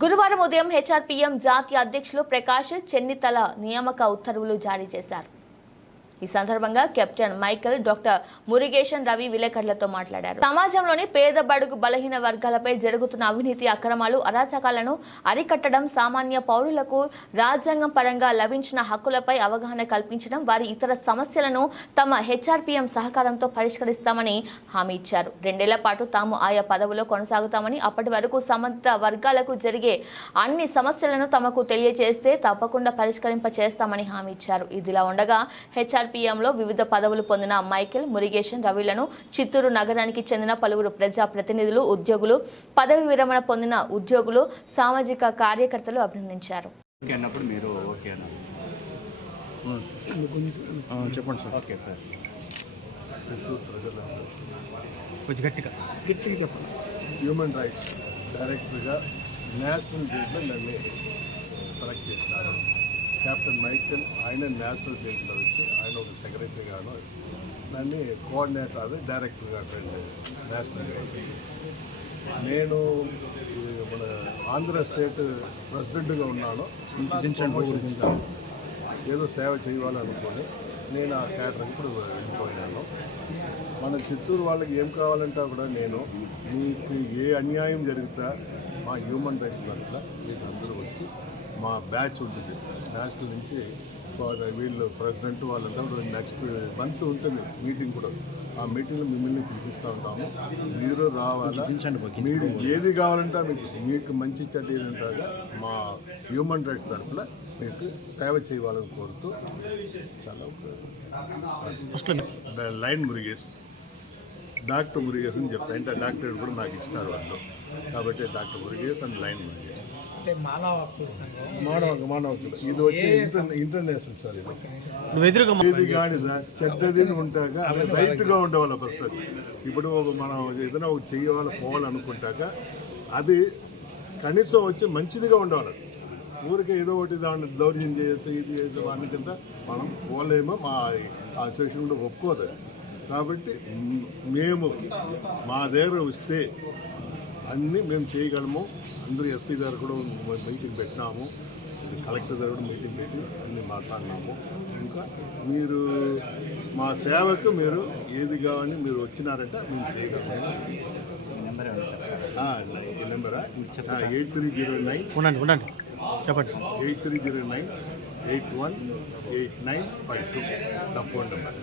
గురువారం ఉదయం హెచ్ఆర్పీఎం జాతీయ అధ్యక్షులు ప్రకాష్ చెన్నితల నియామక ఉత్తర్వులు జారీ చేశారు. ఈ సందర్భంగా captain Michael doctor Murugesan Ravi విలేకరులతో మాట్లాడారు. సమాజంలోని పేద బడుగు బలహీన వర్గాలపై జరుగుతున్న అవినీతి అక్రమాలు అరాచకాలను అరికట్టడం, సామాన్య పౌరులకు రాజ్యాంగం పరంగా లభించిన హక్కులపై అవగాహన కల్పించడం, వారి ఇతర సమస్యలను తమ హెచ్ఆర్పీఎం సహకారంతో పరిష్కరిస్తామని హామీ ఇచ్చారు. 2 ఏళ్ల పాటు తాము ఆయా పదవుల్లో కొనసాగుతామని, అప్పటి వరకు సంబంధిత వర్గాలకు జరిగే అన్ని సమస్యలను తమకు తెలియజేస్తే తప్పకుండా పరిష్కరింప చేస్తామని హామీ ఇచ్చారు. ఇదిలా ఉండగా హెచ్ఆర్పీఎంలో వివిధ పదవులు పొందిన మైకేల్, మురుగేషన్ రవిలను చిత్తూరు నగరానికి చెందిన పలువురు ప్రజా ప్రతినిధులు, ఉద్యోగులు, పదవి విరమణ పొందిన ఉద్యోగులు, సామాజిక కార్యకర్తలు అభినందించారు. హ్యూమన్ రైట్స్ డైరెక్టర్గా నేషనల్ గ్రిడ్లో నన్ను సెలెక్ట్ చేసినారు. కెప్టెన్ మైకేల్ ఆయన నేషనల్ గ్రిడ్లో వచ్చి ఆయన ఒక సెక్రటరీగాను, నన్ను కోఆర్డినేటర్ డైరెక్టర్గా నేషనల్ గ్రిడ్. నేను మన ఆంధ్ర స్టేట్ ప్రెసిడెంట్గా ఉన్నాను. ఏదో సేవ చేయాలనుకొని నేను ఆ క్యాటరింగ్ ఇప్పుడు వెళ్ళిపోయినాను. మన చిత్తూరు వాళ్ళకి ఏం కావాలంటే కూడా నేను మీకు ఏ అన్యాయం జరిగితే మా హ్యూమన్ రైట్స్ పట్ల మీకు అందరూ వచ్చి మా బ్యాచ్ ఉంటుంది నేషనల్ నుంచి, వీళ్ళు ప్రెసిడెంట్ వాళ్ళంతా నెక్స్ట్ మంత్ ఉంటుంది మీటింగ్ కూడా. ఆ మీటింగ్లో మిమ్మల్ని పిలిపిస్తూ ఉంటాము. మీరు రావాలా, మీరు ఏది కావాలంటే మీకు మంచి చెడ్డ ఏదంటాగా మా హ్యూమన్ రైట్స్ తరఫున మీకు సేవ చేయాలని కోరుతూ చాలా లైన్ మురుగేష్, డాక్టర్ మురుగేష్ అని చెప్తా. అంటే డాక్టర్ కూడా నాకు ఇచ్చినారు వాళ్ళు, కాబట్టి doctor Murugesh and line Murugesh. మానవ హక్కులు ఇది వచ్చి ఇంటర్నేషనల్ సార్. ఇది కానీ సార్ చెడ్డది ఉంటాక అలా రైట్గా ఉండేవాళ్ళ ఫస్ట్. ఇప్పుడు మనం ఏదైనా ఒక చెయ్యాలి పోవాలనుకుంటాక అది కనీసం వచ్చి మంచిదిగా ఉండేవాళ్ళు. ఊరికే ఏదో ఒకటి దాన్ని దౌర్జన్యం చేసి ఇది చేసే వాటి కింద మనం పోలేమో, మా అసోసియేషన్ కూడా ఒప్పుకోదు. కాబట్టి మేము మా దగ్గర వస్తే అన్నీ మేము చేయగలము. అందరూ ఎస్పీ గారు కూడా మీటింగ్ పెట్టినాము, కలెక్టర్ గారు కూడా మీటింగ్ పెట్టి అన్నీ మాట్లాడినాము. ఇంకా మీరు మా సేవకు మీరు ఏది కావాలని మీరు వచ్చినారంటే మేము చేయగలము. ఈ నెంబరా 8309 చెప్పండి 8309 818952 నా ఫోన్ నెంబర్.